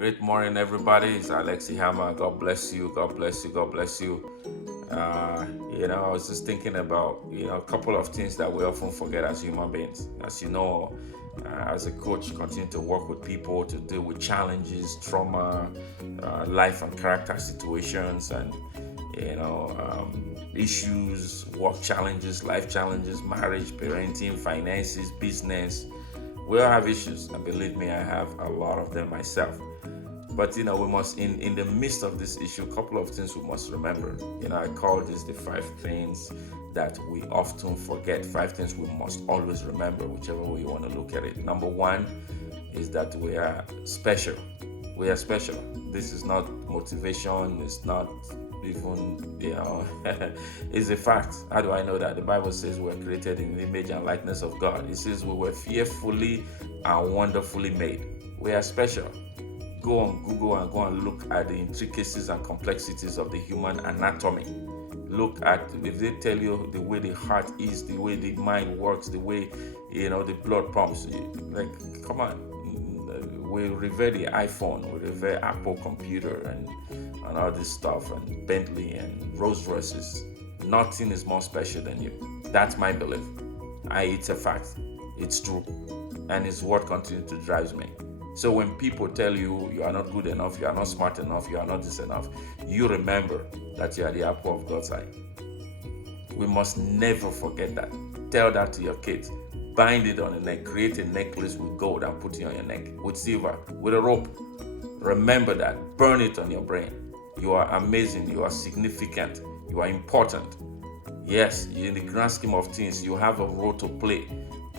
Great morning, everybody. It's Ihama. God bless you. God bless you. God bless you. I was just thinking about, a couple of things that we often forget as human beings. As you know, as a coach, continue to work with people to deal with challenges, trauma, life and character situations, and issues, work challenges, life challenges, marriage, parenting, finances, business. We all have issues, and believe me, I have a lot of them myself. But we must, in the midst of this issue, a couple of things we must remember. I call this the 5 things that we often forget. 5 things we must always remember, whichever way you want to look at it. Number one is that we are special. We are special. This is not motivation. It's not even, it's a fact. How do I know that? The Bible says we're created in the image and likeness of God. It says we were fearfully and wonderfully made. We are special. Go on Google and go and look at the intricacies and complexities of the human anatomy. Look at, if they tell you the way the heart is, the way the mind works, the way the blood pumps, like, come on. We revere the iPhone, we revere Apple computer and all this stuff, and Bentley and Rolls Royces. Nothing is more special than you. That's my belief. It's a fact. It's true, and it's what continues to drive me. So when people tell you you are not good enough, you are not smart enough, you are not this enough, you remember that you are the apple of God's eye. We must never forget that. Tell that to your kids. Bind it on the neck. Create a necklace with gold and put it on your neck. With silver, with a rope. Remember that. Burn it on your brain. You are amazing. You are significant. You are important. Yes, in the grand scheme of things, you have a role to play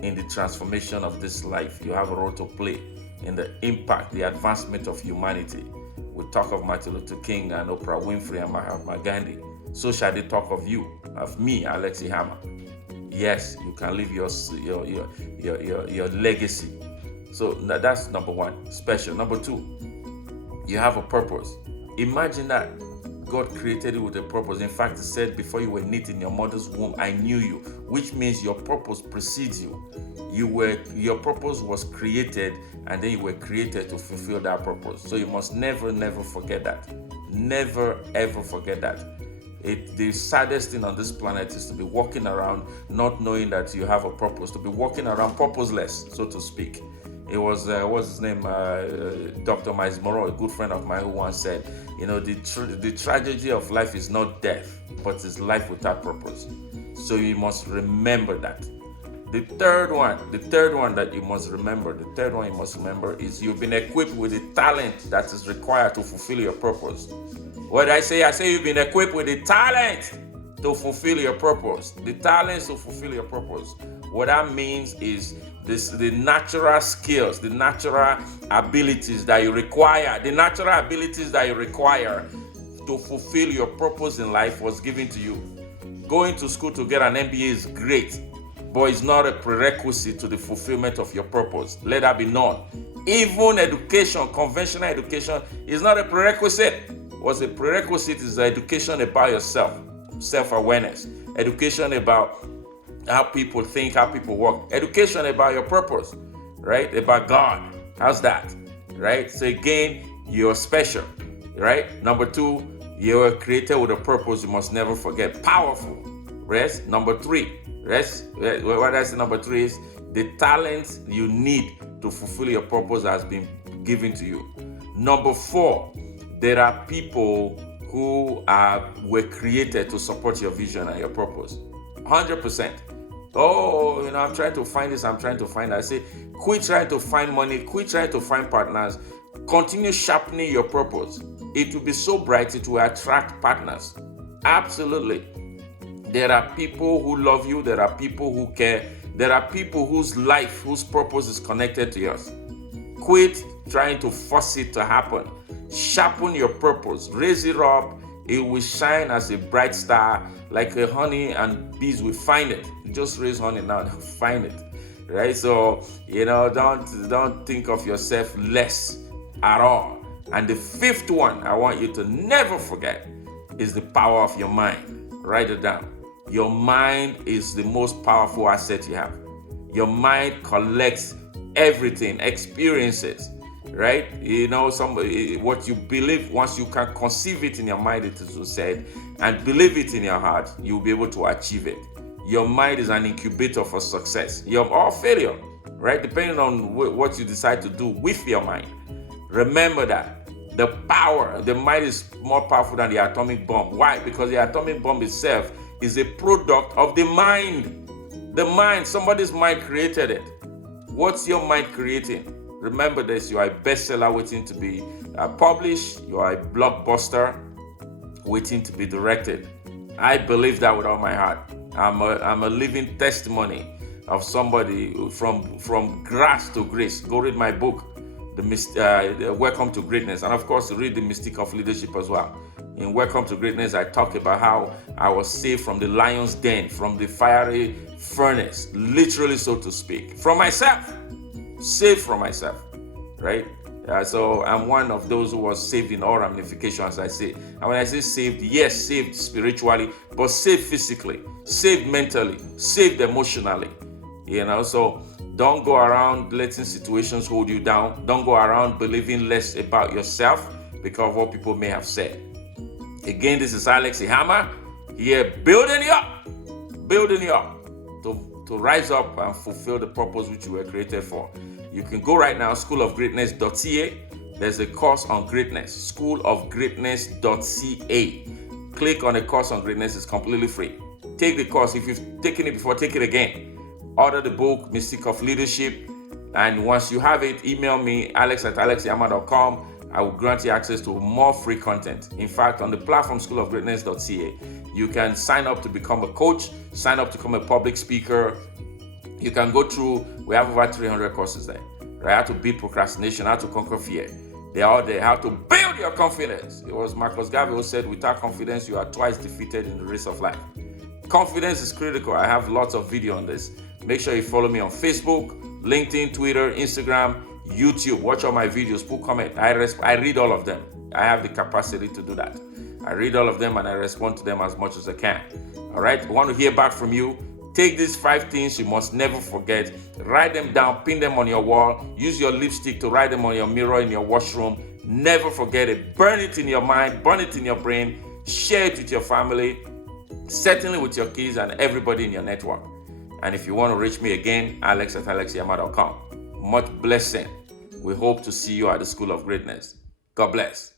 in the transformation of this life. You have a role to play in the impact, the advancement of humanity. We talk of Martin Luther King and Oprah Winfrey and Mahatma Gandhi. So shall they talk of you, of me, Ihama. Yes, you can leave your legacy. So that's number one, special. Number two, you have a purpose. Imagine that God created you with a purpose. In fact, He said, before you were knit in your mother's womb, I knew you, which means your purpose precedes you. Your purpose was created, and then you were created to fulfill that purpose. So you must never, never forget that. Never, ever forget that. The saddest thing on this planet is to be walking around not knowing that you have a purpose, to be walking around purposeless, so to speak. It was, what's his name, Dr. Miles Monroe, a good friend of mine, who once said, the tragedy of life is not death, but it's life without purpose. So you must remember that. The third one that you must remember is you've been equipped with the talent that is required to fulfill your purpose. What did I say? I say you've been equipped with the talent to fulfill your purpose. The talents to fulfill your purpose. What that means is the natural skills, the natural abilities that you require. The natural abilities that you require to fulfill your purpose in life was given to you. Going to school to get an MBA is great, but it's not a prerequisite to the fulfillment of your purpose. Let that be known. Even education, conventional education, is not a prerequisite. What's a prerequisite is education about yourself, self-awareness, education about how people think, how people work, education about your purpose, right? About God. How's that? Right? So again, you're special, right? Number two, you're created with a purpose. You must never forget. Powerful. Rest. Number three. What I say number three is the talent you need to fulfill your purpose has been given to you. Number four, there are people who were created to support your vision and your purpose. 100%. Oh, I'm trying to find this, I'm trying to find that. I say, quit trying to find money, quit trying to find partners. Continue sharpening your purpose. It will be so bright, it will attract partners. Absolutely. There are people who love you. There are people who care. There are people whose life, whose purpose is connected to yours. Quit trying to force it to happen. Sharpen your purpose. Raise it up. It will shine as a bright star, like a honey and bees will find it. You just raise honey now, they'll find it. Right? So, don't think of yourself less at all. And the fifth one I want you to never forget is the power of your mind. Write it down. Your mind is the most powerful asset you have. Your mind collects everything, experiences. right? What you believe, once you can conceive it in your mind, it is said, and believe it in your heart, you'll be able to achieve it. Your mind is an incubator for success, or failure, right? Depending on what you decide to do with your mind. Remember that the mind is more powerful than the atomic bomb. Why? Because the atomic bomb itself is a product of the mind. The mind, somebody's mind created it. What's your mind creating? Remember this: you are a bestseller waiting to be published. You are a blockbuster waiting to be directed. I believe that with all my heart. I'm a living testimony of somebody from grass to grace. Go read my book, the Welcome to Greatness, and of course read the Mystique of Leadership as well. In Welcome to Greatness, I talk about how I was saved from the lion's den, from the fiery furnace, literally, so to speak, from myself, saved from myself, right? So I'm one of those who was saved in all ramifications, as I say. And when I say saved, yes, saved spiritually, but saved physically, saved mentally, saved emotionally. So don't go around letting situations hold you down. Don't go around believing less about yourself because of what people may have said. Again, this is Alex Ihama here, building you up to rise up and fulfill the purpose which you were created for. You can go right now, schoolofgreatness.ca. There's a course on greatness, schoolofgreatness.ca. Click on the course on greatness. It's completely free. Take the course. If you've taken it before, take it again. Order the book, Mystique of Leadership. And once you have it, email me, alex@alexihama.com. I will grant you access to more free content. In fact, on the platform schoolofgreatness.ca, you can sign up to become a coach, sign up to become a public speaker. You can go through, we have over 300 courses there. Right? How to beat procrastination, how to conquer fear. They are there, how to build your confidence. It was Marcus Garvey who said, without confidence, you are twice defeated in the race of life. Confidence is critical. I have lots of video on this. Make sure you follow me on Facebook, LinkedIn, Twitter, Instagram, YouTube. Watch all my videos, put comment. I read all of them. I have the capacity to do that. I read all of them and I respond to them as much as I can. All right, I want to hear back from you. Take these 5 things you must never forget. Write them down, pin them on your wall. Use your lipstick to write them on your mirror in your washroom. Never forget it. Burn it in your mind, burn it in your brain. Share it with your family, certainly with your kids and everybody in your network. And if you want to reach me again, alex@alexihama.com. Much blessing. We hope to see you at the School of Greatness. God bless.